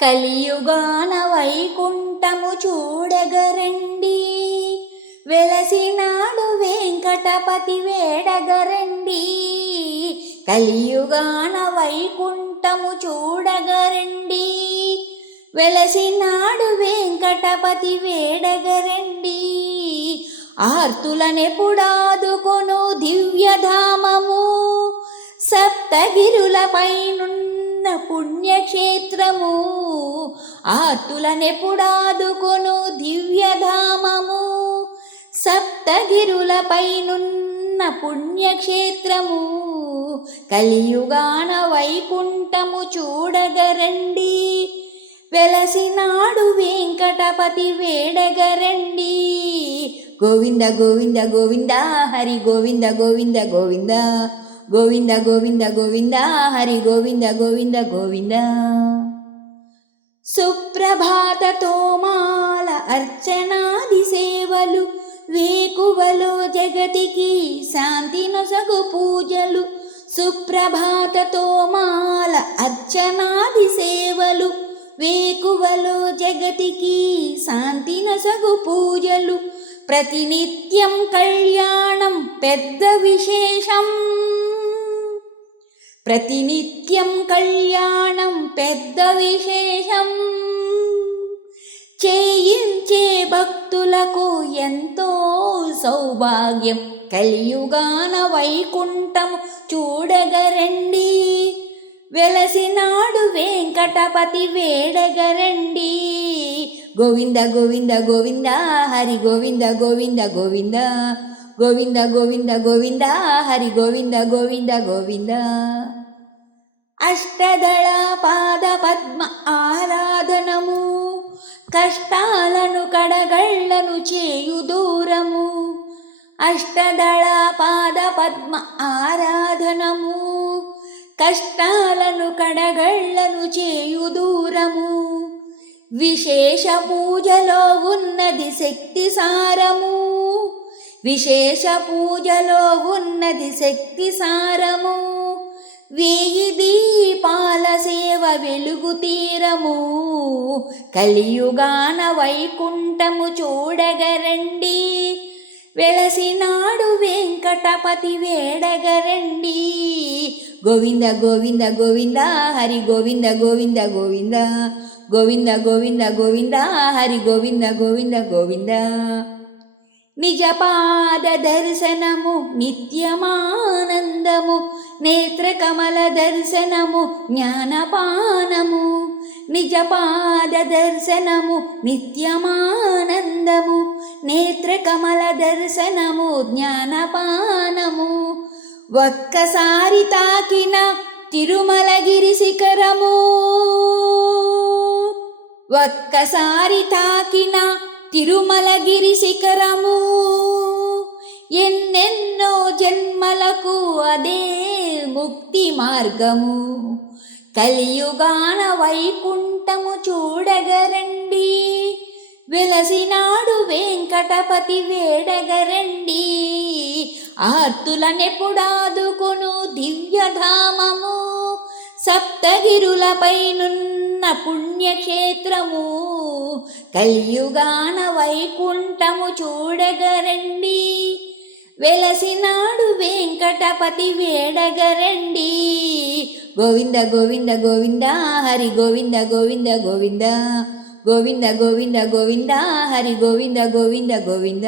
కలియుగాన వైకుంఠము చూడగరండి, వెలసినాడు వెంకటపతి వేడగరండి. కలియుగాన వైకుంఠము చూడగరండి, వెలసినాడు వెంకటపతి వేడగరండి. ఆర్తులనెపుడాదుకొను దివ్యధామము, సప్తగిరులపైనున్న పుణ్యక్షేత్రము. ఆర్తులనెపుడాదుకొను దివ్యధామము, సప్తగిరులపైనున్న పుణ్యక్షేత్రము. కలియుగాన వైకుంఠము చూడగరండి, వెలసినాడు వెంకటపతి వేడగరండి. గోవింద గోవింద గోవింద హరి గోవింద గోవింద గోవింద, గోవింద గోవింద గోవింద హరి గోవింద గోవింద గోవింద. సుప్రభాతతో మాల అర్చనాది సేవలు, వేకువలో జగతికి శాంతి నొసగు పూజలు. సుప్రభాతతో మాల అర్చనాది సేవలు, వేకువలో జగతికి శాంతి నొసగు పూజలు. ప్రతినిత్యం కళ్యాణం పెద్ద విశేషం, ప్రతినిత్యం కళ్యాణం పెద్ద విశేషం. చేయించే భక్తులకు ఎంతో సౌభాగ్యం, కలియుగాన వైకుంఠము చూడగరండి, వెలసినాడు వెంకటపతి వేడగరండి. గోవింద గోవింద గోవింద హరి గోవింద గోవింద గోవింద, గోవింద గోవింద గోవింద హరి గోవింద గోవింద గోవింద. అష్టదళ పాద పద్మ ఆరాధనము, కష్టాలను కడగళ్లను చేయు దూరము. అష్టదళ పాద పద్మ ఆరాధనము, కష్టాలను కడగళ్లను చేయు దూరము. విశేష పూజలో ఉన్నది శక్తి సారము, విశేష పూజలో ఉన్నది శక్తి సారము. 1000 దీపాల సేవ వెలుగు తీరము, కలియుగాన వైకుంఠము చూడగరండి, వెలసినాడు వెంకటపతి వేడగరండి. గోవింద గోవింద గోవింద హరి గోవింద గోవింద గోవింద, గోవింద గోవింద గోవింద హరి గోవింద గోవింద గోవింద. నిజపాద దర్శనము నిత్యమానందము, నేత్రకమల దర్శనము జ్ఞానపానము. నిజపాద దర్శనము నిత్యమానందము, నేత్రకమల దర్శనము జ్ఞానపానము. ఒక్కసారి తాకిన తిరుమలగిరి శిఖరము, ఒక్కసారి తాకిన తిరుమలగిరి శిఖరము. ఎన్నెన్నో జన్మలకు అదే ముక్తి మార్గము, కలియుగాన వైకుంఠము చూడగరండి, వెలసినాడు వెంకటపతి వేడగరండి. ఆర్తులనెపుడాదుకొను దివ్యధామము, సప్తగిరులపైనున్న పుణ్యక్షేత్రము. కలియుగాన వైకుంఠము చూడగరండి, వెలసినాడు వెంకటపతి వేడగరండి. గోవింద గోవింద గోవింద హరి గోవింద గోవింద గోవింద, గోవింద గోవింద గోవింద హరి గోవింద గోవింద గోవింద.